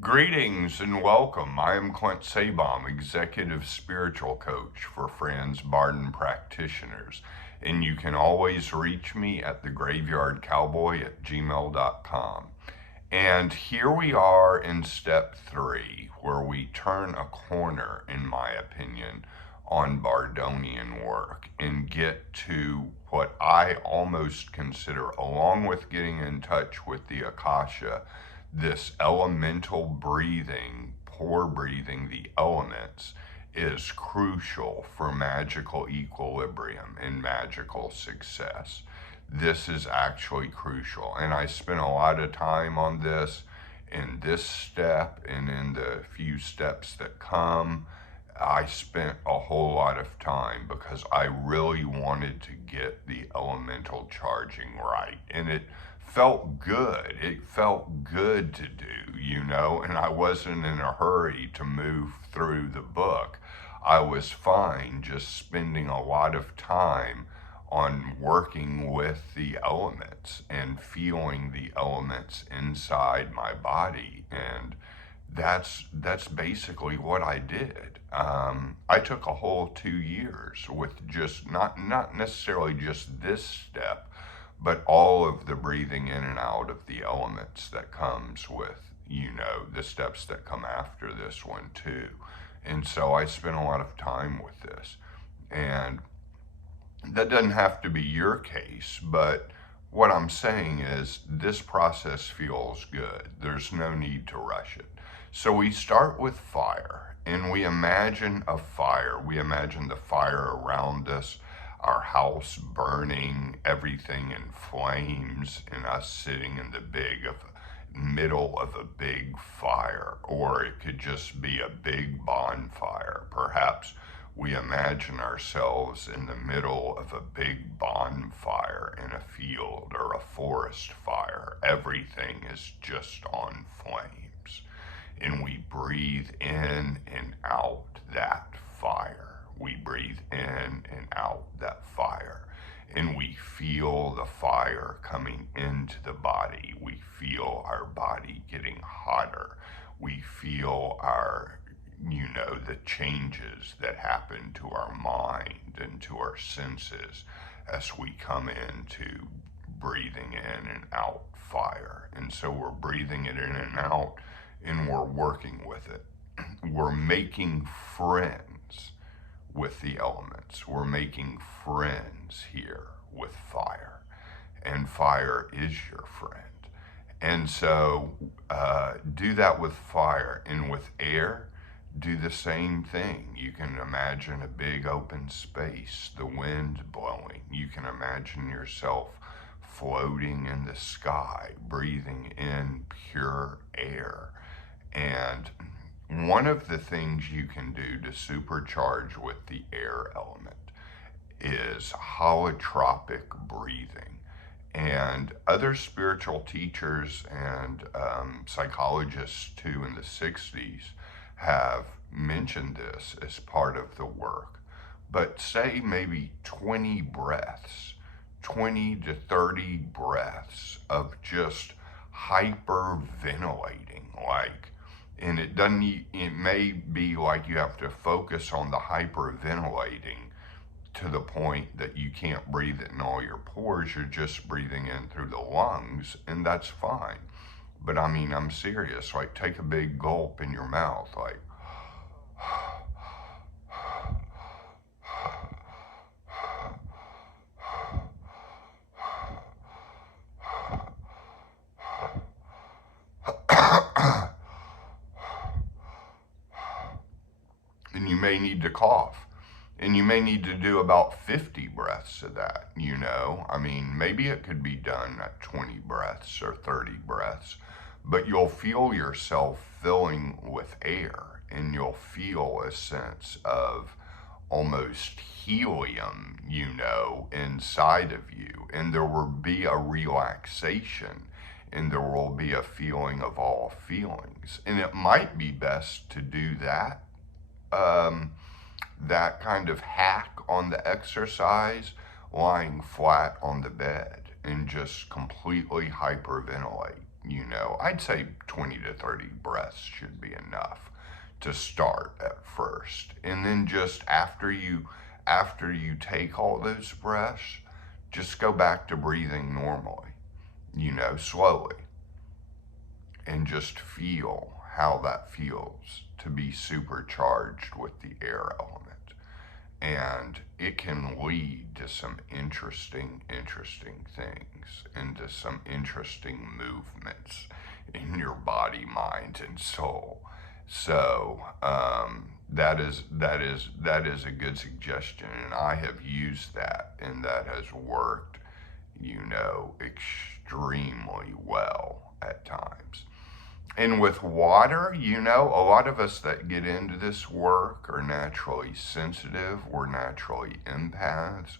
Greetings and welcome. I am Clint I, Executive Spiritual Coach for Franz Bardon practitioners, and you can always reach me at thegraveyardcowboy@gmail.com. And here we are in step 3, where we turn a corner, in my opinion, on Bardonian work and get to what I almost consider, along with getting in touch with the Akasha, this elemental breathing, pour breathing the elements, is crucial for magical equilibrium and magical success. This is actually crucial, and I spent a lot of time on this in this step and in the few steps that come. I spent a whole lot of time because I really wanted to get the elemental charging right, and it felt good. It felt good to do, and I wasn't in a hurry to move through the book. I was fine just spending a lot of time on working with the elements and feeling the elements inside my body, and that's basically what I did. I took a whole 2 years with just not necessarily just this step, but all of the breathing in and out of the elements that comes with, the steps that come after this one too. And so I spent a lot of time with this. And that doesn't have to be your case, but what I'm saying is this process feels good. There's no need to rush it. So we start with fire, and we imagine a fire. We imagine the fire around us, our house burning, everything in flames, and us sitting in the middle of a big fire. Or it could just be a big bonfire. Perhaps we imagine ourselves in the middle of a big bonfire in a field or a forest fire. Everything is just on flames. And we breathe in and out that fire. We breathe in and out that fire. And we feel the fire coming into the body. We feel our body getting hotter. We feel the changes that happen to our mind and to our senses as we come into breathing in and out fire. And so we're breathing it in and out, and we're working with it. We're making friends with the elements. We're making friends here with fire, and fire is your friend. And so do that with fire. And with air, do the same thing. You can imagine a big open space, the wind blowing. You can imagine yourself floating in the sky, breathing in pure air. And one of the things you can do to supercharge with the air element is holotropic breathing. And other spiritual teachers and psychologists too in the 60s have mentioned this as part of the work. But say maybe 20 breaths, 20 to 30 breaths of just hyperventilating, and it may be like you have to focus on the hyperventilating to the point that you can't breathe it in all your pores. You're just breathing in through the lungs, and that's fine. But I'm serious. Take a big gulp in your mouth, and you may need to cough. And you may need to do about 50 breaths of that, Maybe it could be done at 20 breaths or 30 breaths, but you'll feel yourself filling with air, and you'll feel a sense of almost helium, inside of you. And there will be a relaxation, and there will be a feeling of all feelings. And it might be best to do that kind of hack on the lying flat on the bed and just completely hyperventilate. I'd say 20 to 30 breaths should be enough to start at first. And then just after you take all those breaths, just go back to breathing normally, slowly. And just feel how that feels to be supercharged with the air element. And it can lead to some interesting things, into some interesting movements in your body, mind, and soul. So that is a good suggestion, and I have used that, and that has worked, extremely well at times. And with water, a lot of us that get into this work are naturally sensitive. We're naturally empaths.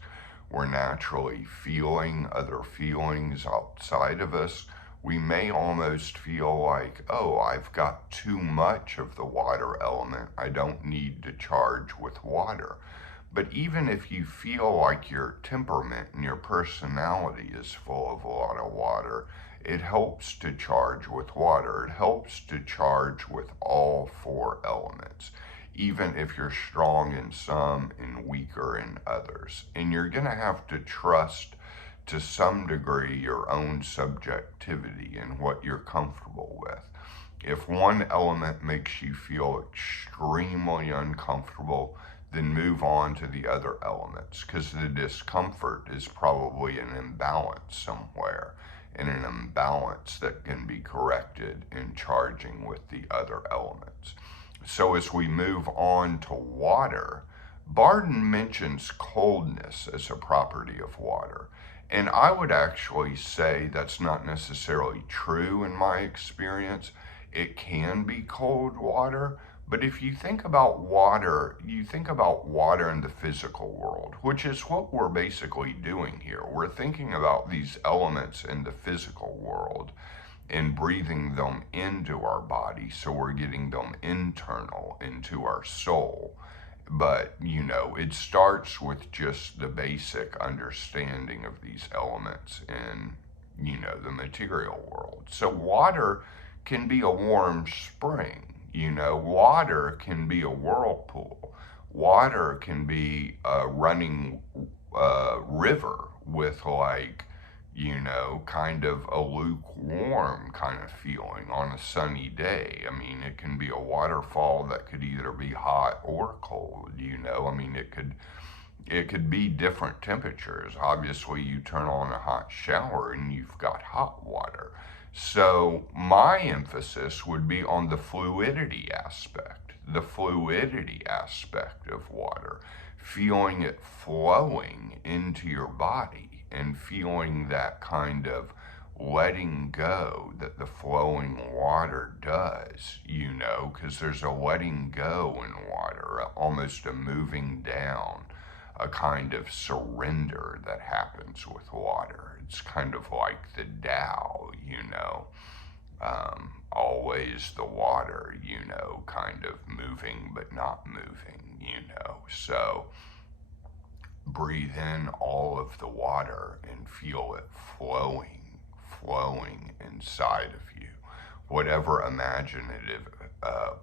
We're naturally feeling other feelings outside of us. We may almost feel like, oh, I've got too much of the water element. I don't need to charge with water. But even if you feel like your temperament and your personality is full of a lot of water, it helps to charge with water. It helps to charge with all four elements, even if you're strong in some and weaker in others. And you're going to have to trust to some degree your own subjectivity and what you're comfortable with. If one element makes you feel extremely uncomfortable, then move on to the other elements, because the discomfort is probably an imbalance somewhere, and an imbalance that can be corrected in charging with the other elements. So as we move on to water, Bardon mentions coldness as a property of water. And I would actually say that's not necessarily true in my experience. It can be cold water, but if you think about water, you think about water in the physical world, which is what we're basically doing here. We're thinking about these elements in the physical world and breathing them into our body, so we're getting them internal into our soul. But, it starts with just the basic understanding of these elements in, the material world. So water can be a warm spring. Water can be a whirlpool. Water can be a running river with kind of a lukewarm kind of feeling on a sunny day. I mean, it can be a waterfall that could either be hot or cold, it could be different temperatures. Obviously, you turn on a hot shower and you've got hot water. So my emphasis would be on the fluidity aspect of water, feeling it flowing into your body and feeling that kind of letting go that the flowing water does, because there's a letting go in water, almost a moving down, a kind of surrender that happens with water. It's kind of like the Tao, always the water, kind of moving but not moving, So breathe in all of the water and feel it flowing inside of you. Whatever imaginative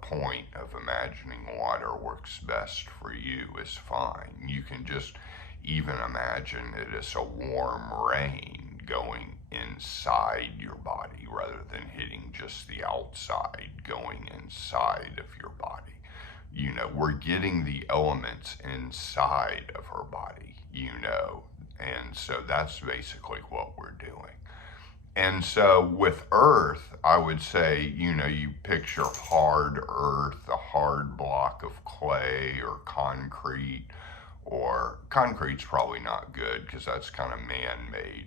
point of imagining water works best for you is fine. You can just even imagine it as a warm rain going inside your body rather than hitting just the outside, going inside of your body. We're getting the elements inside of our body, and so that's basically what we're doing. And so with earth, I would say, you picture hard earth, a hard block of clay or concrete, or concrete's probably not good because that's kind of man-made,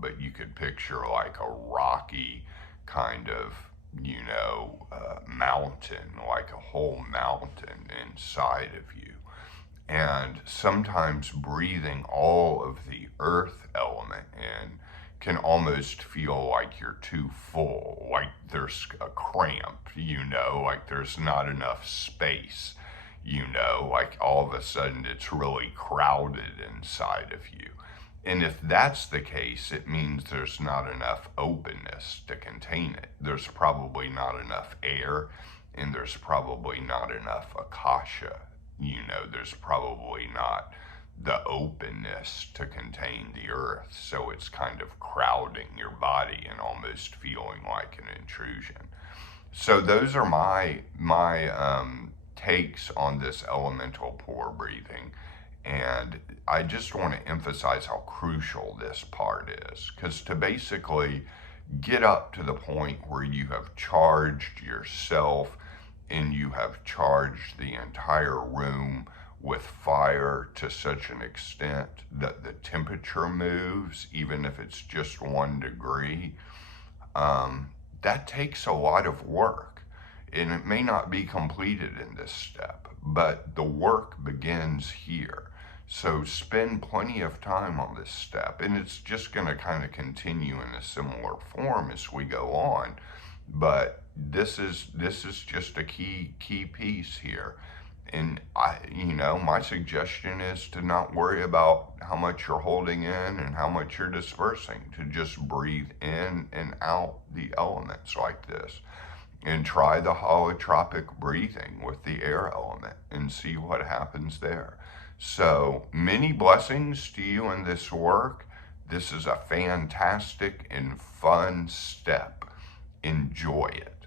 but you could picture like a rocky kind of, mountain, like a whole mountain inside of you. And sometimes breathing all of the earth element in can almost feel like you're too full, like there's a cramp, like there's not enough space, like all of a sudden it's really crowded inside of you. And if that's the case, it means there's not enough openness to contain it. There's probably not enough air, and there's probably not enough akasha. There's probably not the openness to contain the earth. So it's kind of crowding your body and almost feeling like an intrusion. So those are my takes on this elemental pour breathing. And I just want to emphasize how crucial this part is, because to basically get up to the point where you have charged yourself and you have charged the entire room with fire to such an extent that the temperature moves, even if it's just 1 degree, that takes a lot of work. And it may not be completed in this step, but the work begins here. So spend plenty of time on this step, and it's just going to kind of continue in a similar form as we go on. But this is just a key piece here. And my suggestion is to not worry about how much you're holding in and how much you're dispersing, to just breathe in and out the elements like this. And try the holotropic breathing with the air element and see what happens there. So many blessings to you in this work. This is a fantastic and fun step. Enjoy it.